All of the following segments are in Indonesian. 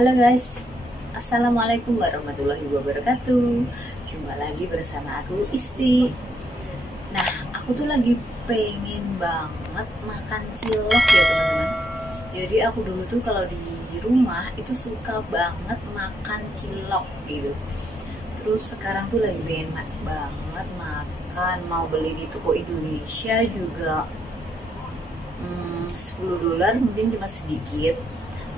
Halo guys, Assalamualaikum warahmatullahi wabarakatuh. Jumpa lagi bersama aku Isti. Nah, aku tuh lagi pengen banget makan cilok ya teman-teman. Jadi aku dulu tuh kalau di rumah itu suka banget makan cilok gitu. Terus sekarang tuh lagi pengen banget makan, mau beli di toko Indonesia juga. $10 mungkin cuma sedikit,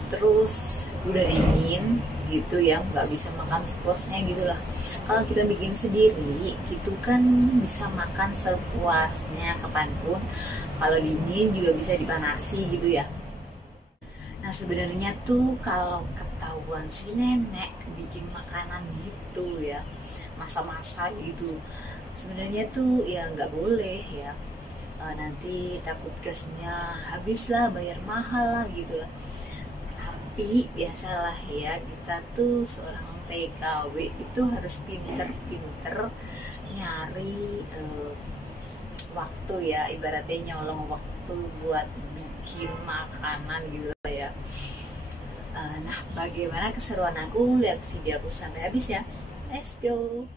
terus udah dingin gitu ya, nggak bisa makan sepuasnya gitu lah. Kalau kita bikin sendiri gitu kan bisa makan sepuasnya kapanpun, kalau dingin juga bisa dipanasi gitu ya. Nah sebenarnya tuh kalau ketahuan si nenek bikin makanan gitu ya, masak-masak gitu, sebenarnya tuh ya nggak boleh ya. Nanti takut gasnya habis lah, bayar mahal lah gitu lah. Tapi biasalah ya, kita tuh seorang TKW itu harus pinter-pinter nyari waktu ya, ibaratnya nyolong waktu buat bikin makanan gitu lah ya. Nah bagaimana keseruan aku, lihat video aku sampai habis ya, let's go.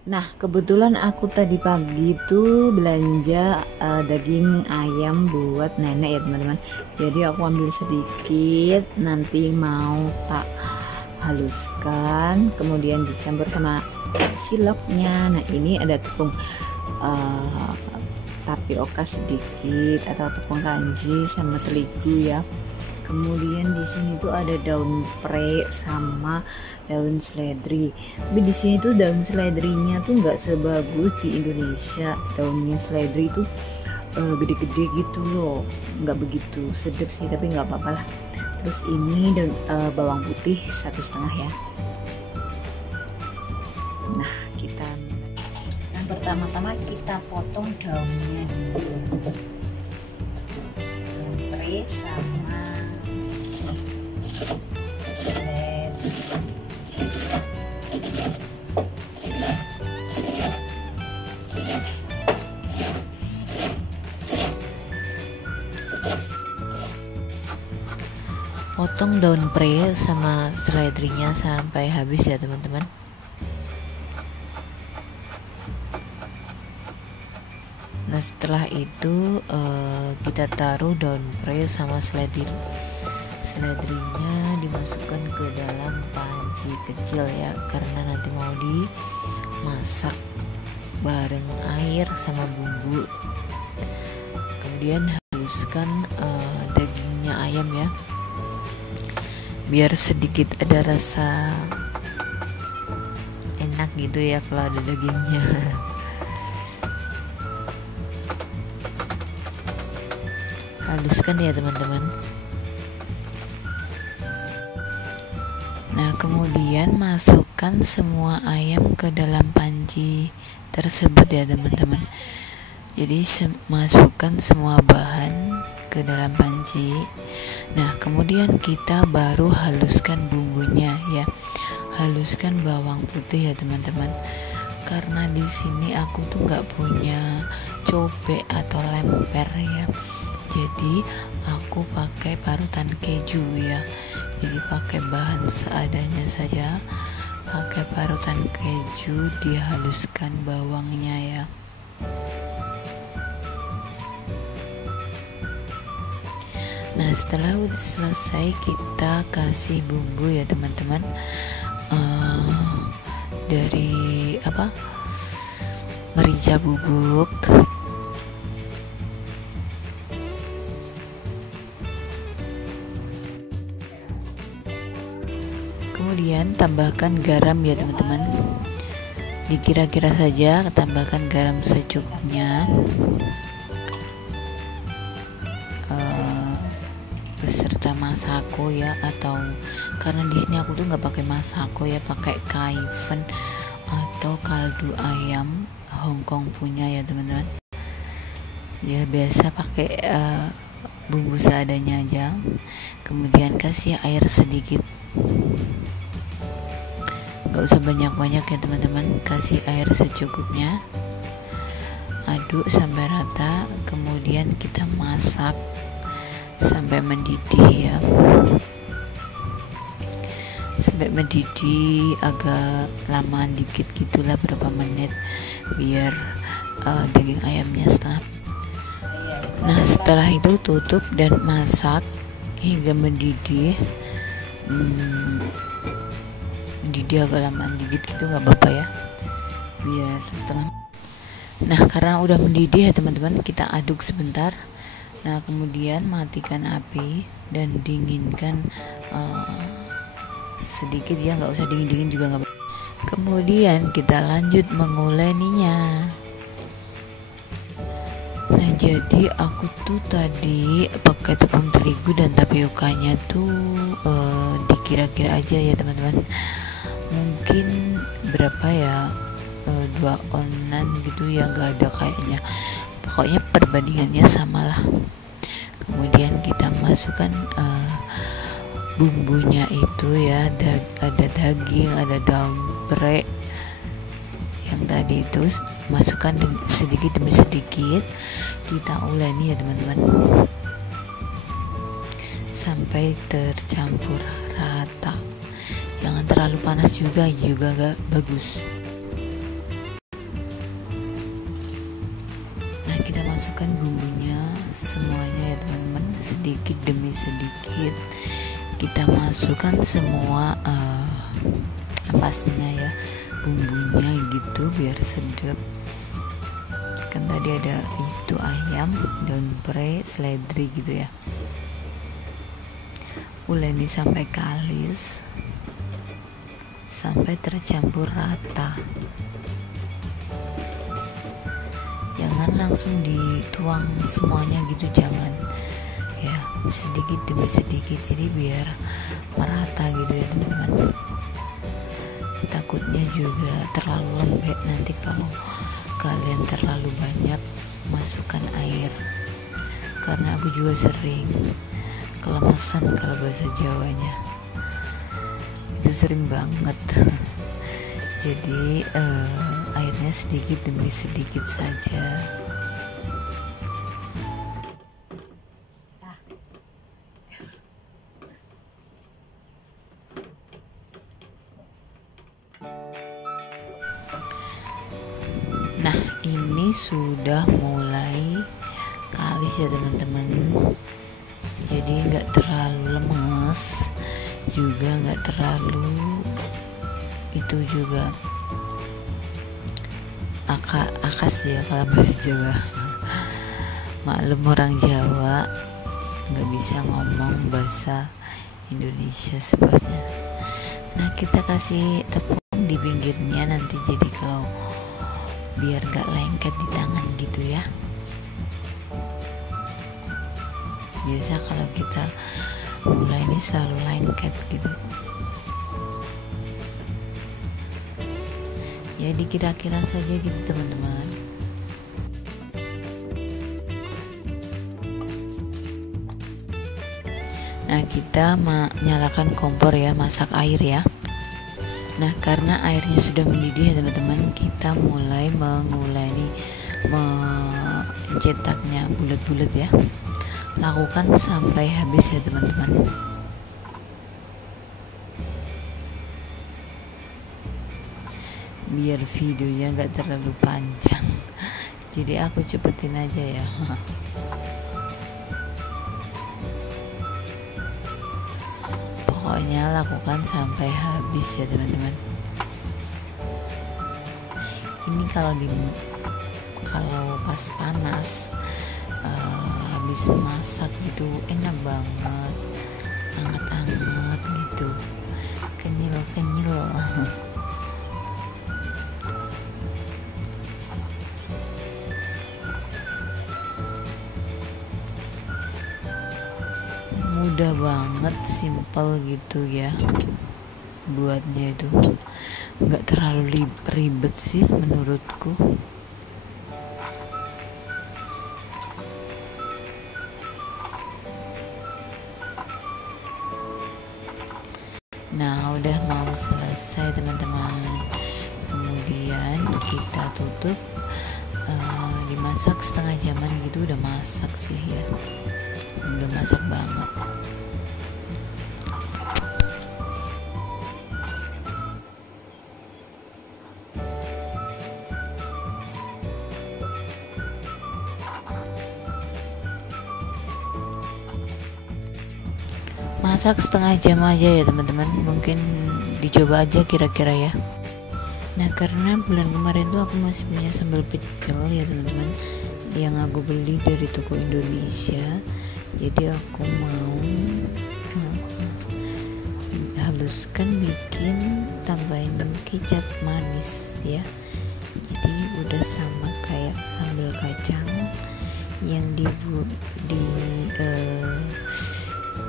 Nah kebetulan aku tadi pagi tuh belanja daging ayam buat nenek ya teman-teman. Jadi aku ambil sedikit, nanti mau tak haluskan, kemudian dicampur sama ciloknya. Nah ini ada tepung tapioka sedikit atau tepung kanji sama terigu ya. Kemudian di sini tuh ada daun pre sama daun seledri. Tapi di sini tuh daun seledrinya tuh nggak sebagus di Indonesia. Daunnya seledri itu gede-gede gitu loh, nggak begitu sedap sih, tapi nggak apa-apa lah. Terus ini daun bawang putih 1,5 ya. Nah yang pertama-tama kita potong daunnya dulu. Daun pre sama potong daun pre sama seledrinya sampai habis ya teman-teman. Nah setelah itu kita taruh daun pre sama seledrinya dimasukkan ke dalam panci kecil ya, karena nanti mau dimasak bareng air sama bumbu. Kemudian haluskan dagingnya ayam ya, biar sedikit ada rasa enak gitu ya kalau ada dagingnya. Haluskan ya teman-teman. Nah kemudian masukkan semua ayam ke dalam panci tersebut ya teman-teman. Jadi masukkan semua bahan ke dalam panci. Nah kemudian kita baru haluskan bumbunya ya, haluskan bawang putih ya teman-teman. Karena di sini aku tuh nggak punya cobek atau lemper ya, jadi aku pakai parutan keju ya. Jadi pakai bahan seadanya saja, pakai parutan keju, dihaluskan bawangnya ya. Nah setelah udah selesai kita kasih bumbu ya teman-teman, dari merica bubuk, kemudian tambahkan garam ya teman-teman. Dikira-kira saja, tambahkan garam secukupnya, beserta masako ya, atau karena di sini aku tuh nggak pakai masako ya, pakai kaifen atau kaldu ayam Hongkong punya ya teman-teman. Ya biasa pakai bumbu seadanya aja. Kemudian kasih air sedikit, gak usah banyak-banyak ya teman-teman, kasih air secukupnya, aduk sampai rata, kemudian kita masak sampai mendidih ya. sampai mendidih agak lamaan dikit gitulah, berapa menit biar daging ayamnya setengah. Nah setelah itu tutup dan masak hingga mendidih. Mendidih agak lamaan dikit gitu nggak apa-apa ya, biar setengah. Nah karena udah mendidih ya teman-teman, kita aduk sebentar. Nah kemudian matikan api dan dinginkan sedikit ya, nggak usah dingin-dingin juga nggak apa-apa. Kemudian kita lanjut menguleninya. Nah jadi aku tuh tadi pakai tepung terigu dan tapiokanya tuh dikira-kira aja ya teman-teman, mungkin berapa ya, 2 onan gitu ya, nggak ada kayaknya, pokoknya perbandingannya samalah. Kemudian kita masukkan bumbunya itu ya, ada daging, ada daun prei yang tadi itu, masukkan sedikit demi sedikit, kita uleni ya teman-teman sampai tercampur rata. Jangan terlalu panas juga gak bagus. Nah kita masukkan bumbunya semuanya ya teman-teman, sedikit demi sedikit kita masukkan semua ampasnya ya, bumbunya gitu biar sedap. Kan tadi ada itu ayam, daun prei, seledri gitu ya. Uleni sampai kalis, sampai tercampur rata. Jangan langsung dituang semuanya gitu, jangan ya, sedikit demi sedikit, jadi biar merata gitu ya teman-teman. Takutnya juga terlalu lembek nanti kalau kalian terlalu banyak masukkan air, karena aku juga sering kelemasan kalau bahasa Jawanya itu, sering banget. Jadi airnya sedikit demi sedikit saja. Nah ini sudah mulai kalis ya teman-teman, jadi nggak terlalu lemes juga, nggak terlalu itu juga akas ya kalau bahasa Jawa. Maklum orang Jawa nggak bisa ngomong bahasa Indonesia sebabnya. Nah kita kasih tepung di pinggirnya nanti, jadi kalau biar gak lengket di tangan gitu ya. Biasa kalau kita mulai ini selalu lengket gitu ya, dikira-kira saja gitu teman-teman. Nah kita nyalakan kompor ya, masak air ya. Nah karena airnya sudah mendidih ya teman-teman, kita mulai menguleni, mencetaknya bulat-bulat ya. Lakukan sampai habis ya teman-teman. Biar videonya gak terlalu panjang, jadi aku cepetin aja ya. Pokoknya lakukan sampai habis ya teman-teman. Ini kalau pas panas, habis masak gitu enak banget, hangat-hangat gitu, kenyal-kenyal. Mudah banget, simple gitu ya buatnya, itu nggak terlalu ribet sih menurutku. Nah udah mau selesai teman-teman, kemudian kita tutup, dimasak setengah jaman gitu, udah masak sih ya, udah masak banget. masak setengah jam aja ya teman-teman, mungkin dicoba aja kira-kira ya. Nah karena bulan kemarin tuh aku masih punya sambal pecel ya teman-teman, yang aku beli dari toko Indonesia. Jadi aku mau haluskan, bikin tambahin kecap manis ya. Jadi udah sama kayak sambal kacang yang di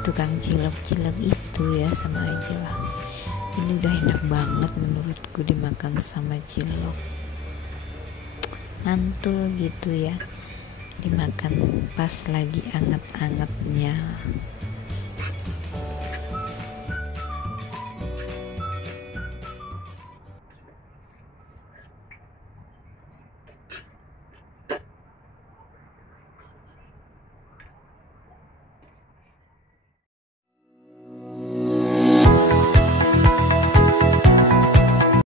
tukang cilok-cilok itu ya, sama aja lah. Ini udah enak banget menurutku dimakan sama cilok, mantul gitu ya, dimakan pas lagi anget-angetnya.